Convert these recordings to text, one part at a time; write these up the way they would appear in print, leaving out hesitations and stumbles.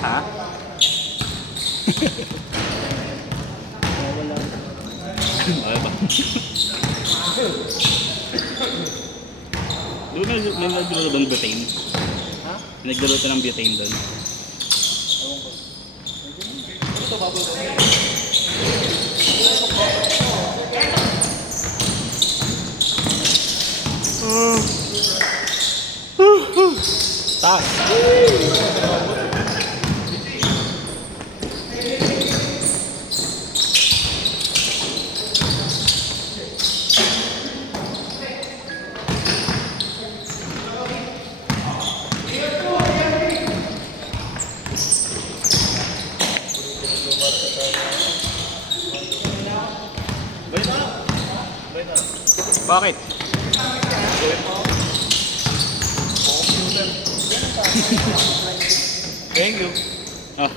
Ha? Wala ba? Doon may naglaro doon butane. Ha? Naglaro ito ng butane doon. Ito bubble gum. Taas. Bakit? Thank you. Ah.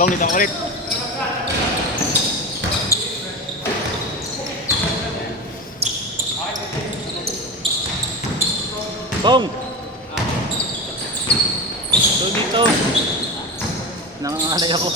Bang, dito ako ulit. Bang! So dito. Nangangalay ako.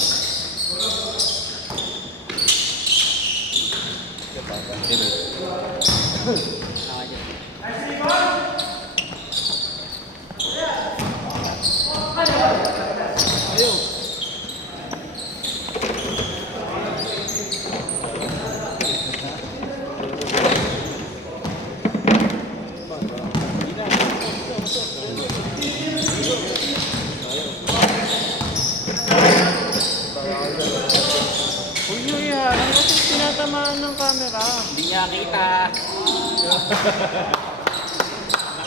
tatamaan ng camera. Hindi niya kita.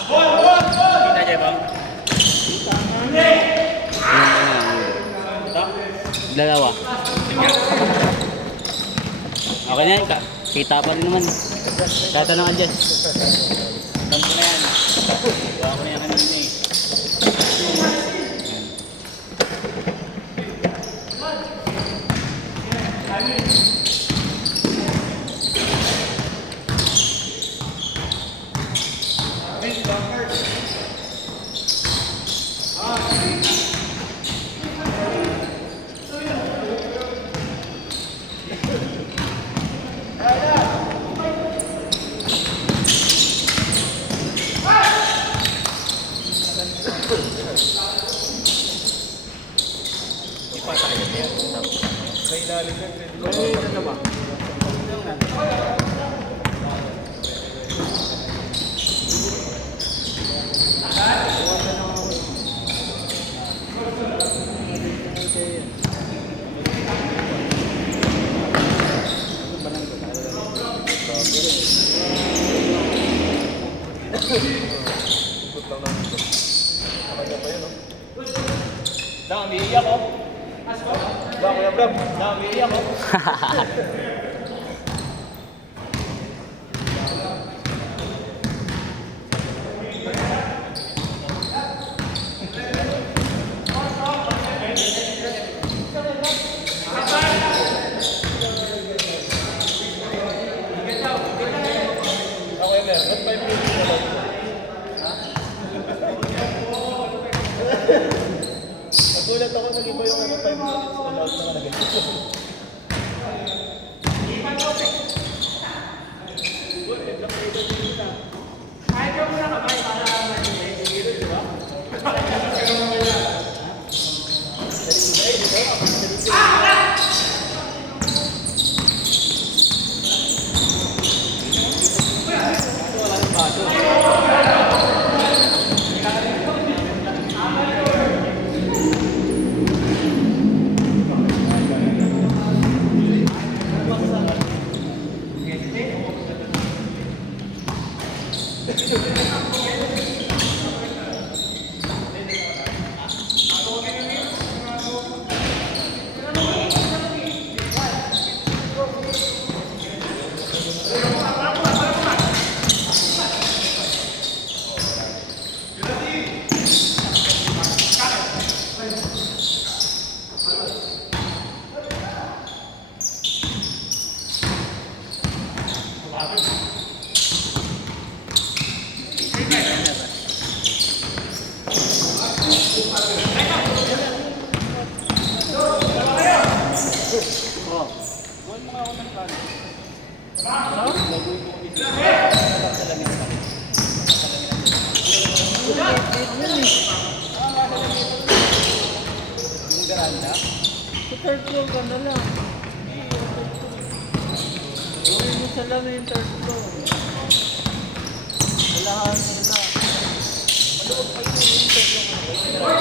Kita niya ba? Ito? Dalawa. Okay na yan ka. Kita pa rin naman. Tatanungan dyan. Alam ko na yan. Gawa ko na yan kanina eh. Dami iyak ko. Ba, Kuya Bram, dami iyak ko. Okay, Mer. Ba't may pinili na lang? Nagulat ako, nag-iba yung 5 minutes na loud na nalagay. Sa third floor ka na lang. Gawin mo sa lang yung third floor. Alahan nila. Maluwag pa yun yung third floor.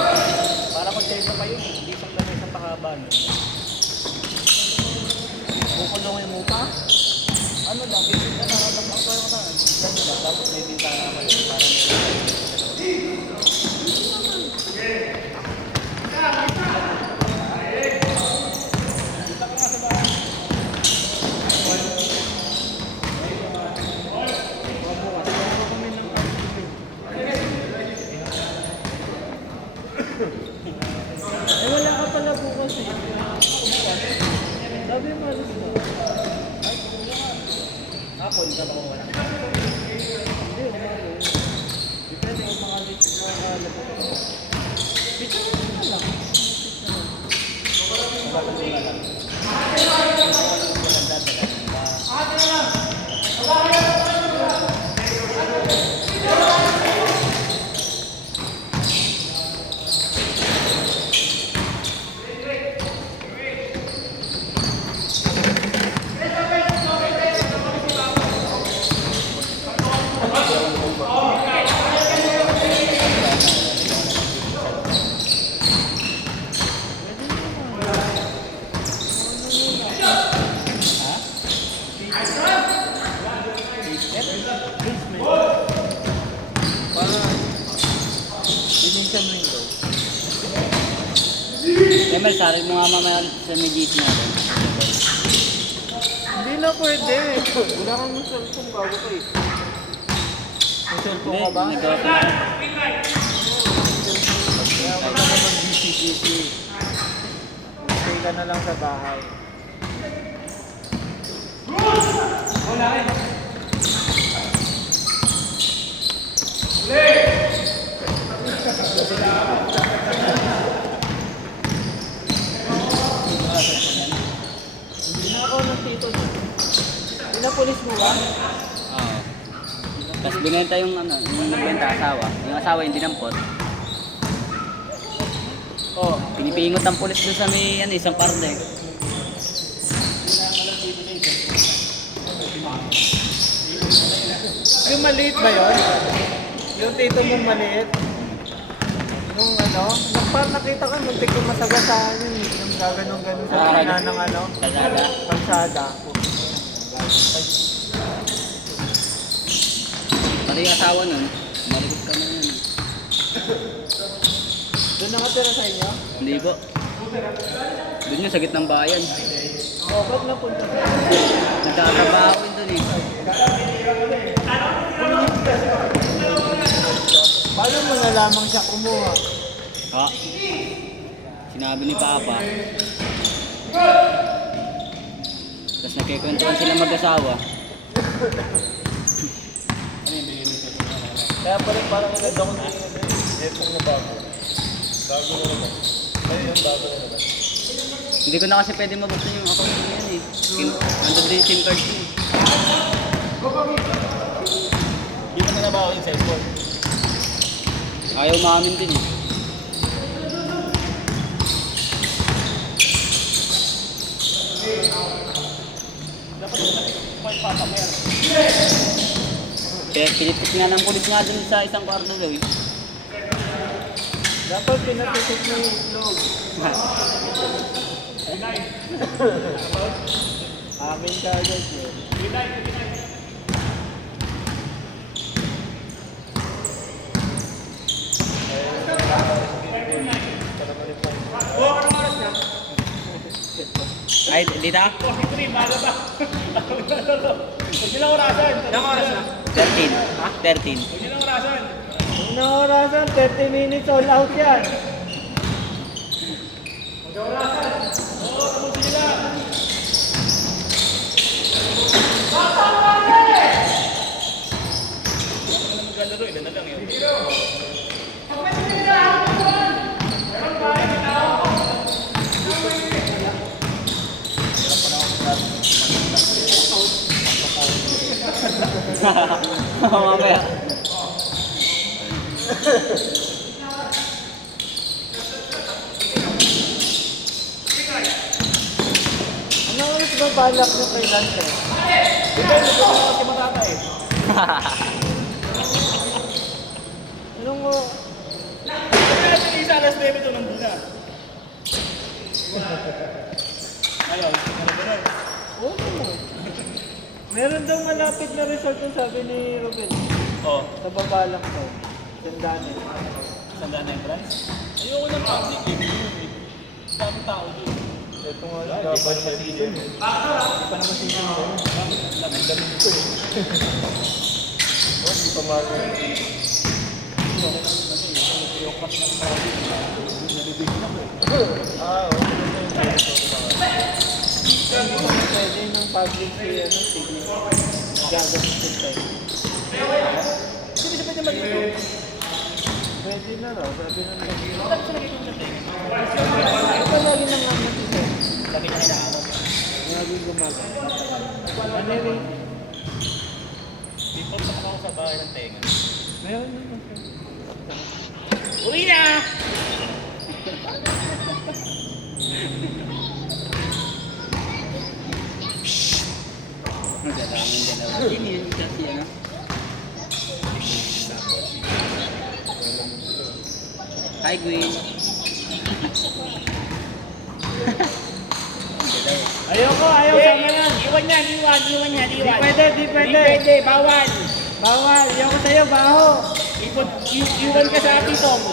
Para mag-save pa yun, hindi isang lamay sa pakaban. Kukulong yung muka. Ano lang, basic na nakatapang tayo ka saan. Ganun lang, tapos may bintana naman yun para Eh wala ka pala bukas eh. Sabi mo alas na. Apple, ka ba wala? Hindi, umaga yun. Depende kung mga late mo kalabas. Bito mo na lang. window. Emel, sarin mo nga mamaya sa may GC natin. Hindi na pwede. Wala kang cellphone bago ka eh. May cellphone ka ba? Nag-open na. Kaya wala ka naman GC. Stay ka na lang sa bahay. Hindi na ako ng tito. Pinapulis mo ba? Oo. Tapos binenta yung ano, yung nagbenta asawa. Yung asawa hindi nampot. Oo. Pinipingot ang pulis doon sa may ano, isang karde. Yung maliit ba yun? Yung tito mong maliit? Yung ano? Parang nakita ko, muntik ko masagasaan yun. Yung gaganong-ganon sa kanya ng ano? Kalsada. Kalsada. Pati yung asawa nun, malikot ka na yun. Doon nakatira sa inyo? Hindi po. Doon yung sa gitnang bayan. Oo, ba't napunta sa inyo? Nagtatrabaho yun doon eh. Paano mo nalamang siya kumuha? Ha? Sinabi ni Papa. Tapos nagkikwentuhan sila mag-asawa. Kaya pa rin parang inadong na epong na bago. Bago na naman. Ay, yung bago na naman. Hindi ko na kasi pwede mabuksan yung account ko yan eh. Nandun din yung SIM card ko. Hindi mo na nabawa yung cellphone. Ayaw maamin din eh. Kaya pinipit nga ng pulis nga dun sa isang kwarto daw eh. Dapat pinatusok mo yung itlog. Amin ka agad yun. Ay, dito? 43, bago ba? Huwag nilang orasan. Ilang oras na? 13. Ha? 13. Huwag nilang orasan. Unang orasan, 30 minutes all out yan. Oo, tapusin nila. Maglalaro, ilan na lang yun. Mamaya. Ano oras ba balak nyo kay Lance? Depende ko na kasi matata eh. Anong mo? Kaya natin isa alas 9 ito nandun na. Ayaw, ano ba rin? Oo. Meron daw malapit na result yung sabi ni Ruben. Oo. Sa babalak ko. Sandaan eh. Sandaan na entrance? Ayoko ng public eh. Daming tao dun. Ito nga laban sa season eh. Hindi pa naman season ko. Lamig-lamig ito eh. Oh, hindi pa marunong. Ah, oo. Pwede ng public ano, sige. Gagamitin tayo. Hindi siya pwede mag-YouTube. Pwede na raw, sabi na nila. Bakit siya nag-YouTube sa tingin? Ito lagi nang ano dito. Lagi niya inaamot. Lagi gumagana. Ano rin? People sa ako sa bahay ng tenga. Meron naman. Uwi na! Magdadaming dalawa. Hindi yun kasi ano. Hi Gwen. Ayoko, ayaw sa yan. Iwan yan, iwan yan, Di iwan. pwede, di Hindi pwede. pwede, bawal. Bawal, ayoko sa'yo, baho. Iwan ka sa atitong.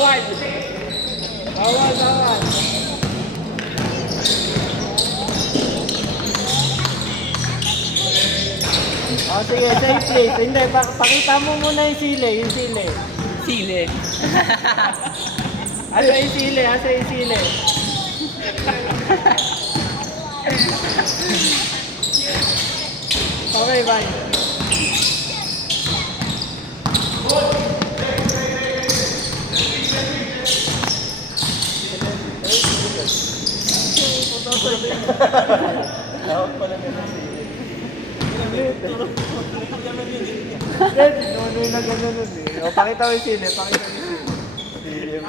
Bawal! Bawal, bawal! Oh, sige, safe place. Hindi, pakita mo muna yung sili, yung sili. Sili. Asa yung sili, asa yung sili. Okay, bye. Tawag pala nila sili. Nonoy na gano'n nun eh. O, pakita mo yung sili, pakita mo yung sili. Sili mo.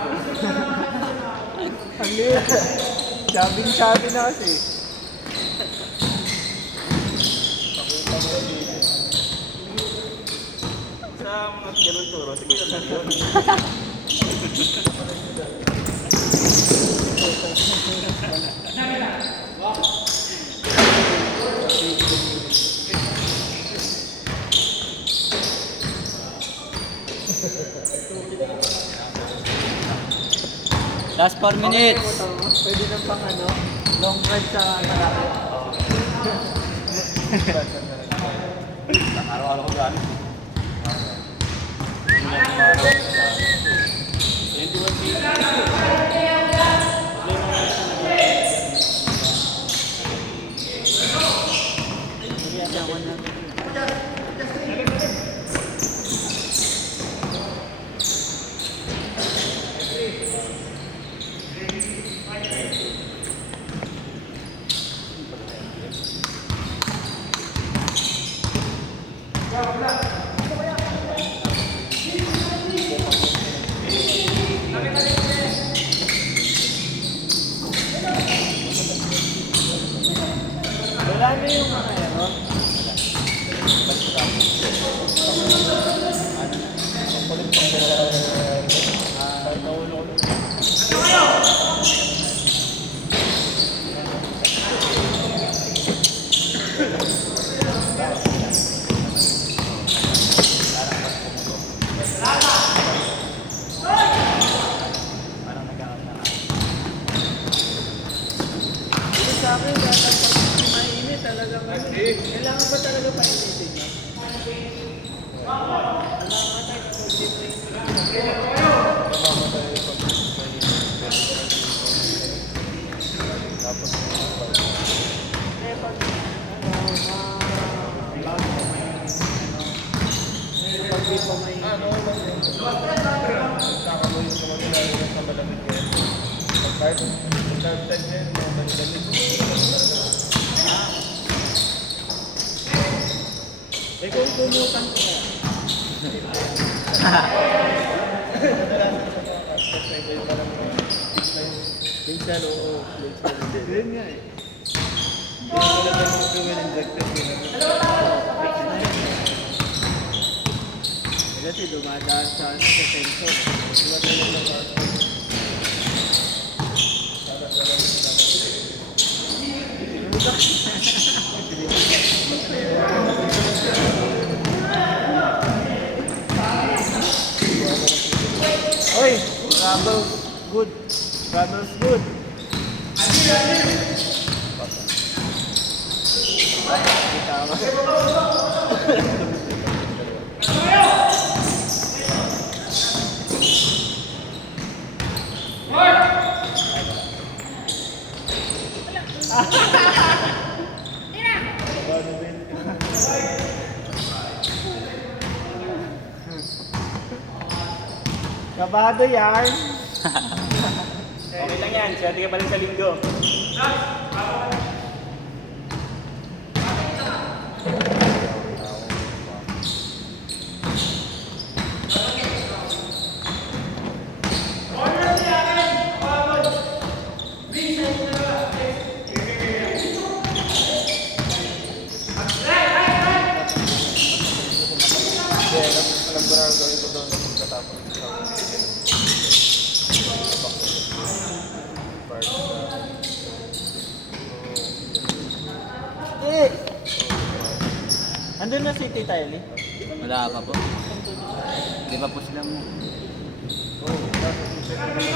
Ang liit. Shabing-shabi na kasi. Pakita mo yung sili. Sa mga ganun turo, sige lang yun. Last 4 minutes. Pwede nang pang ano, long ride sa malaki. Araw-araw ko gamit. Wala na yung mga ano. Sa akin, dapat mainit talaga. Kailangan ba talaga painitin niya? Eh kung pumutan ko Pinsan, oo. Yun nga eh. Hindi ko lang mag-gawin injected. Kasi dumadaan sa sensor. Diba talaga ba? Oy, Rebels good. Rebels good. Kabado yan. Okay lang yan, swerte ka pa rin sa linggo. Alam ko na ang gawin ko doon pagkatapos. Andun na si Tita Ellie? Wala pa po. Di ba po sila mo? Oo, Balitan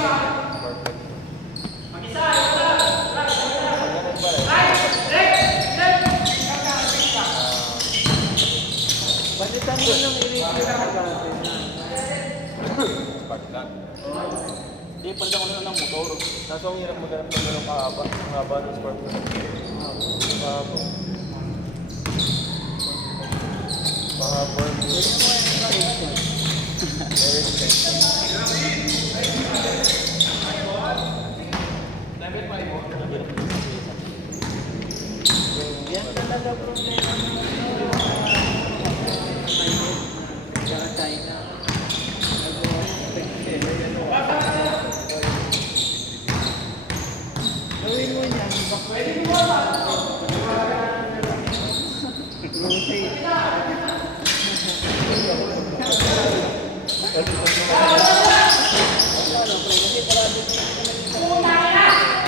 mo ng i-review na natin. Spark lang. Hindi, palitan ko na lang ng motor. Kaso ang hirap maghanap ng ganun kahaba. Ang haba ng spark plug. Mahaba. Mahaba. Yan talaga problema ng Tsaka China. Gawin mo yan.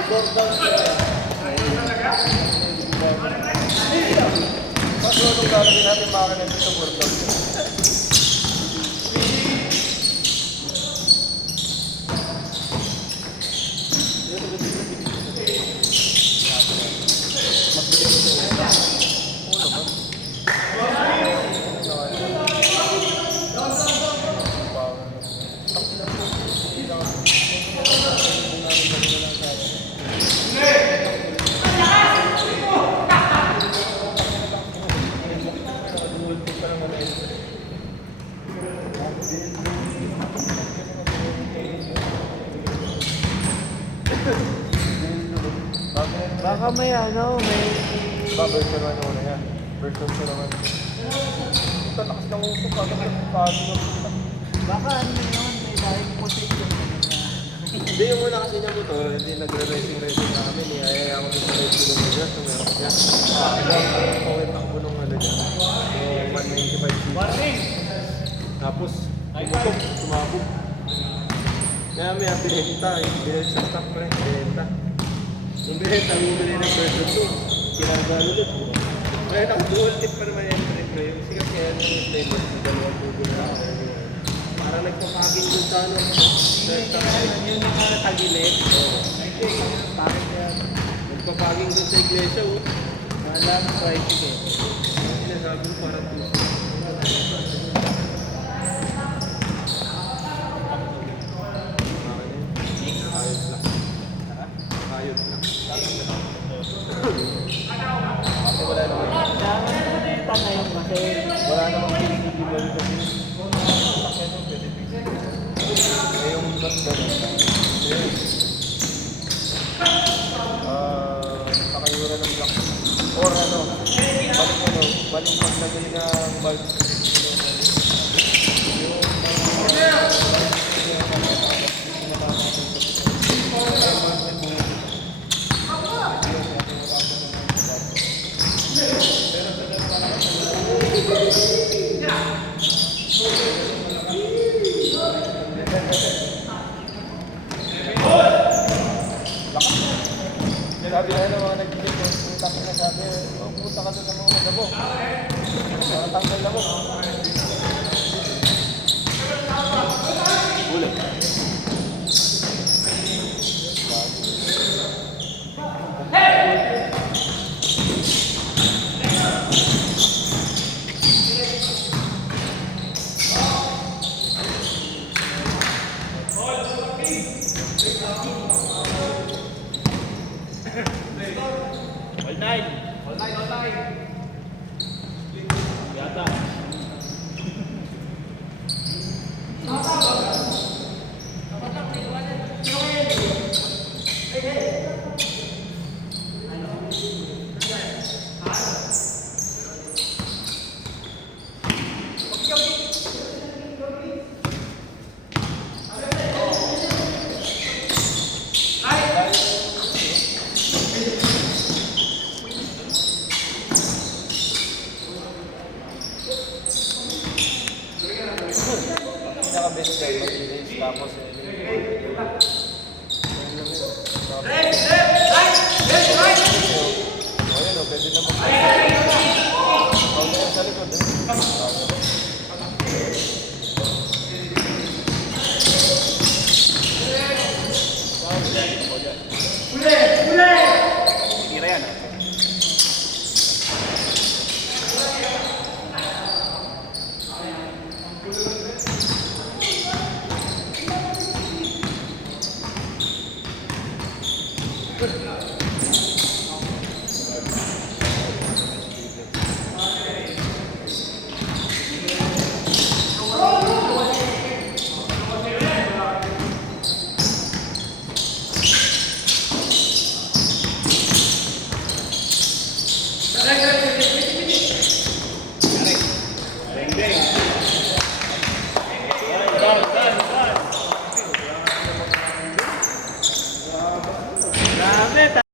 Rotate. Mas lulong gagawin natin makakita dito sa workout. Baka may may... Version 1 muna yan. Version 2 naman. Ito, lakas ng usok. Baka yun, may dahil position. Hindi, yung una kasi niya motor, hindi nagre-racing na kami. Niyayaya ako dito sa 8 kilometers. Tumerak niya. Pawin takbo nung ano niya. Yung 195cc. Tapos, umutok, sumabog. Kaya may binenta. Binenta sa stock pre. Binenta. Yung binenta, bumili ng version 2. Kinagano doon. Kaya naka-dual tip pa naman yan pre. Yung sikat kaya yung stainless na dalawang tubo na ako. Parang nagpapaging doon sa ano. Yung nakatagilid. Bakit yan? Nagpapaging doon sa iglesia. Malang tricycle. Sinasabi ko parang tuso. Ayos lang. Ayos lang. Kasi wala naman. Dami na neta ngayon kasi Wala namang pinigibal ko. Eh yung ba't gano'n? Pakayura ng block. Or ano, balik maglagay ng bulb. Sabi na ng mga nag-click yung tapos na sabi, oh, pumunta ka doon ng mga magabo. Parang tanggal na mo. Ulo. All nine. Yata. Pinaka-best guy, malinis, tapos ayun o, pwede naman. Pwede naman sa likod eh.